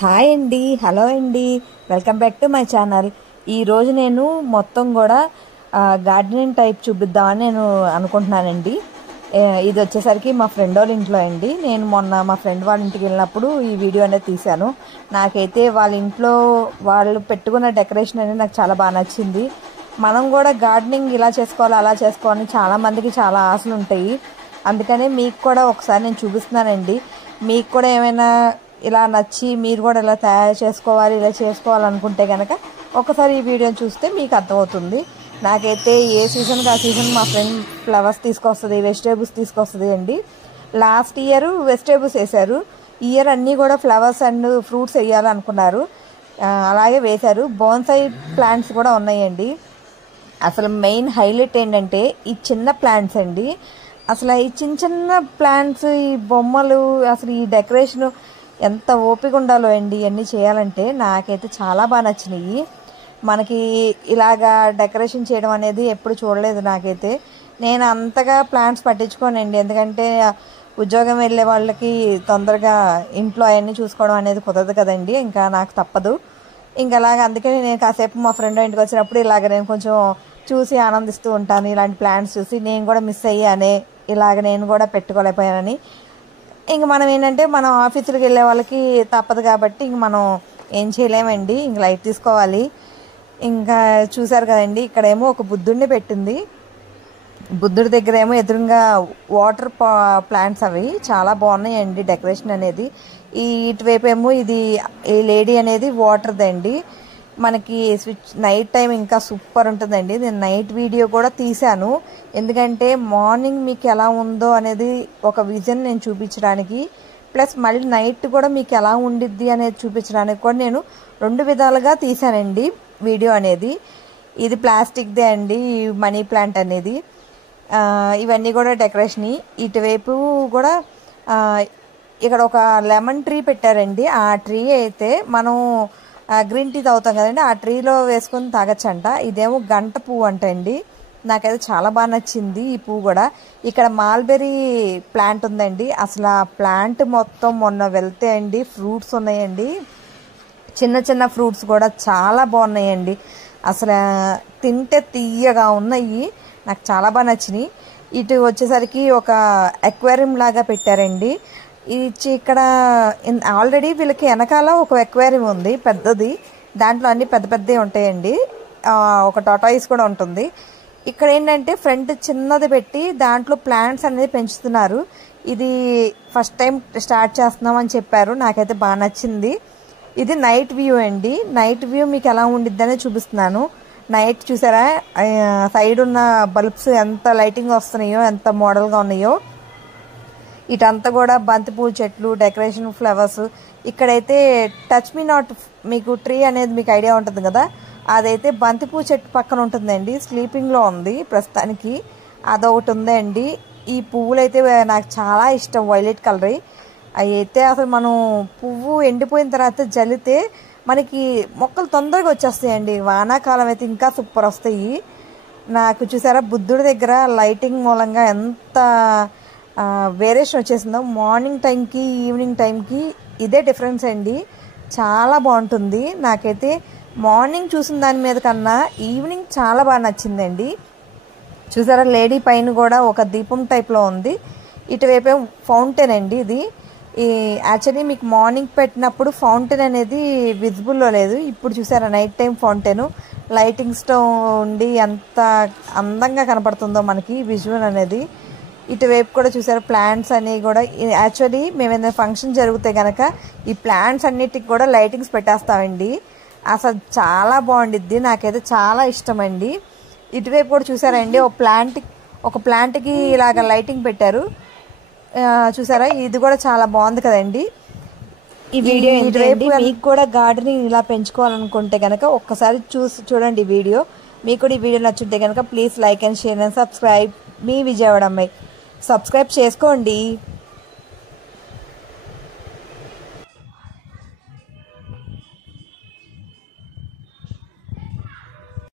Hi అండి, hello అండి, welcome back to my channel. ఈరోజు నేను మొత్తం కూడా గార్డెనింగ్ టైప్ చూపిద్దామని నేను అనుకుంటున్నానండి. ఇది వచ్చేసరికి మా ఫ్రెండ్ వాళ్ళ ఇంట్లో అండి. నేను మొన్న మా ఫ్రెండ్ వాళ్ళ ఇంటికి వెళ్ళినప్పుడు ఈ వీడియో అనేది తీశాను. నాకైతే వాళ్ళ ఇంట్లో వాళ్ళు పెట్టుకున్న డెకరేషన్ అనేది నాకు చాలా బాగా నచ్చింది. మనం కూడా గార్డెనింగ్ ఇలా చేసుకోవాలి అలా చేసుకోవాలని చాలామందికి చాలా ఆశలు ఉంటాయి. అందుకనే మీకు కూడా ఒకసారి నేను చూపిస్తున్నానండి. మీకు కూడా ఏమైనా ఇలా నచ్చి మీరు కూడా ఇలా తయారు చేసుకోవాలి ఇలా చేసుకోవాలనుకుంటే కనుక ఒకసారి ఈ వీడియోని చూస్తే మీకు అర్థమవుతుంది. నాకైతే ఏ సీజన్కి ఆ సీజన్ మా ఫ్రెండ్ ఫ్లవర్స్ తీసుకొస్తుంది, వెజిటేబుల్స్ తీసుకొస్తుంది అండి. లాస్ట్ ఇయర్ వెజిటేబుల్స్ వేశారు, ఈ ఇయర్ అన్నీ కూడా ఫ్లవర్స్ అండ్ ఫ్రూట్స్ వేయాలనుకున్నారు, అలాగే వేశారు. బోన్సాయి ప్లాంట్స్ కూడా ఉన్నాయండి. అసలు మెయిన్ హైలైట్ ఏంటంటే ఈ చిన్న ప్లాంట్స్ అండి. అసలు ఈ చిన్న చిన్న ప్లాంట్స్, ఈ బొమ్మలు, అసలు ఈ డెకరేషను ఎంత ఓపిక ఉండాలో అండి ఇవన్నీ చేయాలంటే. నాకైతే చాలా బాగా నచ్చినాయి. మనకి ఇలాగా డెకరేషన్ చేయడం అనేది ఎప్పుడు చూడలేదు నాకైతే. నేను అంతగా ప్లాంట్స్ పట్టించుకోనండి, ఎందుకంటే ఉద్యోగం వెళ్ళే వాళ్ళకి తొందరగా ఇంట్లో అవన్నీ చూసుకోవడం అనేది కుదరదు కదండి, ఇంకా నాకు తప్పదు. ఇంకా అలాగ అందుకని నేను కాసేపు మా ఫ్రెండ్ ఇంటికి వచ్చినప్పుడు ఇలాగ నేను కొంచెం చూసి ఆనందిస్తూ ఉంటాను. ఇలాంటి ప్లాంట్స్ చూసి నేను కూడా మిస్ అయ్యానే, ఇలాగ నేను కూడా పెట్టుకోలేకపోయానని. ఇంక మనం ఏంటంటే మనం ఆఫీసులకు వెళ్ళే వాళ్ళకి తప్పదు కాబట్టి ఇంక మనం ఏం చేయలేమండి, ఇంక లైట్ తీసుకోవాలి. ఇంకా చూసారు కదండి, ఇక్కడేమో ఒక బుద్ధుడిని పెట్టింది. బుద్ధుడి దగ్గర ఏమో ఎదురుగా వాటర్ ప్లాంట్స్ అవి చాలా బాగున్నాయండి డెకరేషన్ అనేది. ఇటువైపు ఏమో ఇది ఈ లేడీ అనేది వాటర్దండి. మనకి స్విచ్ నైట్ టైం ఇంకా సూపర్ ఉంటుందండి. నేను నైట్ వీడియో కూడా తీశాను, ఎందుకంటే మార్నింగ్ మీకు ఎలా ఉందో అనేది ఒక విజన్ నేను చూపించడానికి, ప్లస్ మళ్ళీ నైట్ కూడా మీకు ఎలా ఉండిద్ది అనేది చూపించడానికి కూడా నేను రెండు విధాలుగా తీశానండి వీడియో అనేది. ఇది ప్లాస్టిక్దే అండి మనీ ప్లాంట్ అనేది. ఇవన్నీ కూడా డెకరేషన్. ఇటువైపు కూడా ఇక్కడ ఒక లెమన్ ట్రీ పెట్టారండి. ఆ ట్రీ అయితే మనం గ్రీన్ టీ తాగుతాం కదండి, ఆ ట్రీలో వేసుకొని తాగొచ్చంట. ఇదేమో గంట పువ్వు అంట అండి. నాకైతే చాలా బాగా నచ్చింది ఈ పువ్వు కూడా. ఇక్కడ మాల్బెరీ ప్లాంట్ ఉందండి. అసలు ఆ ప్లాంట్ మొత్తం మొన్న వెళ్తే అండి ఫ్రూట్స్ ఉన్నాయండి, చిన్న చిన్న ఫ్రూట్స్ కూడా చాలా బాగున్నాయండి. అసలు తింటే తీయగా ఉన్నాయి, నాకు చాలా బాగా నచ్చినాయి. ఇటు వచ్చేసరికి ఒక అక్వేరియం లాగా పెట్టారండి. ఇక్కడ ఆల్రెడీ వీళ్ళకి వెనకాల ఒక అక్వేరియం ఉంది పెద్దది, దాంట్లో అన్ని పెద్ద పెద్దవి ఉంటాయండి. ఒక టాటాయిస్ కూడా ఉంటుంది. ఇక్కడ ఏంటంటే ఫ్రంట్ చిన్నది పెట్టి దాంట్లో ప్లాంట్స్ అనేది పెంచుతున్నారు. ఇది ఫస్ట్ టైం స్టార్ట్ చేస్తున్నాం అని చెప్పారు, నాకైతే బాగా నచ్చింది. ఇది నైట్ వ్యూ అండి. నైట్ వ్యూ మీకు ఎలా ఉండిద్ది అనేది చూపిస్తున్నాను. నైట్ చూసారా సైడ్ ఉన్న బల్బ్స్ ఎంత లైటింగ్ వస్తున్నాయో, ఎంత మోడల్గా ఉన్నాయో. ఇటంతా కూడా బంతిపూల చెట్లు, డెకరేషన్ ఫ్లవర్స్. ఇక్కడైతే టచ్ మీ నాట్ మీకు ట్రీ అనేది మీకు ఐడియా ఉంటుంది కదా, అదైతే బంతిపూ చెట్టు పక్కన ఉంటుందండి. స్లీపింగ్లో ఉంది ప్రస్తుతానికి, అదొకటి ఉందండి. ఈ పువ్వులు అయితే నాకు చాలా ఇష్టం, వైలెట్ కలర్. అవి అయితే అసలు మనం పువ్వు ఎండిపోయిన తర్వాత జల్లితే మనకి మొక్కలు తొందరగా వచ్చేస్తాయండి. వానాకాలం అయితే ఇంకా సూపర్ వస్తాయి. నాకు చూసారా బుద్ధుడి దగ్గర లైటింగ్ మూలంగా ఎంత వేరియేషన్ వచ్చేసిందో. మార్నింగ్ టైంకి ఈవినింగ్ టైంకి ఇదే డిఫరెన్స్ అండి, చాలా బాగుంటుంది. నాకైతే మార్నింగ్ చూసిన దాని మీద కన్నా ఈవినింగ్ చాలా బాగా నచ్చిందండి. చూసారా లేడీ పైన కూడా ఒక దీపం టైప్లో ఉంది. ఇటువైపు ఫౌంటైన్ అండి. ఇది యాక్చువల్లీ మీకు మార్నింగ్ పెట్టినప్పుడు ఫౌంటైన్ అనేది విజిబుల్లో లేదు. ఇప్పుడు చూసారా నైట్ టైం ఫౌంటైన్ లైటింగ్స్తో ఉండి ఎంత అందంగా కనపడుతుందో మనకి విజువల్ అనేది. ఇటువైపు కూడా చూసారు ప్లాంట్స్ అన్నీ కూడా. యాక్చువల్లీ మేము ఏదైనా ఫంక్షన్ జరిగితే కనుక ఈ ప్లాంట్స్ అన్నిటికి కూడా లైటింగ్స్ పెట్టేస్తామండి. అసలు చాలా బాగుండిద్ది, నాకైతే చాలా ఇష్టం అండి. ఇటువైపు కూడా చూసారండి ఒక ప్లాంట్కి ఇలాగ లైటింగ్ పెట్టారు, చూసారా ఇది కూడా చాలా బాగుంది కదండి. ఈ వీడియో ఇటువైపు మీకు కూడా గార్డెనింగ్ ఇలా పెంచుకోవాలనుకుంటే కనుక ఒక్కసారి చూడండి ఈ వీడియో. మీకు కూడా ఈ వీడియో నచ్చుంటే కనుక please like and share and subscribe. మీ విజయవాడ అమ్మాయి, సబ్స్క్రైబ్ చేసుకోండి.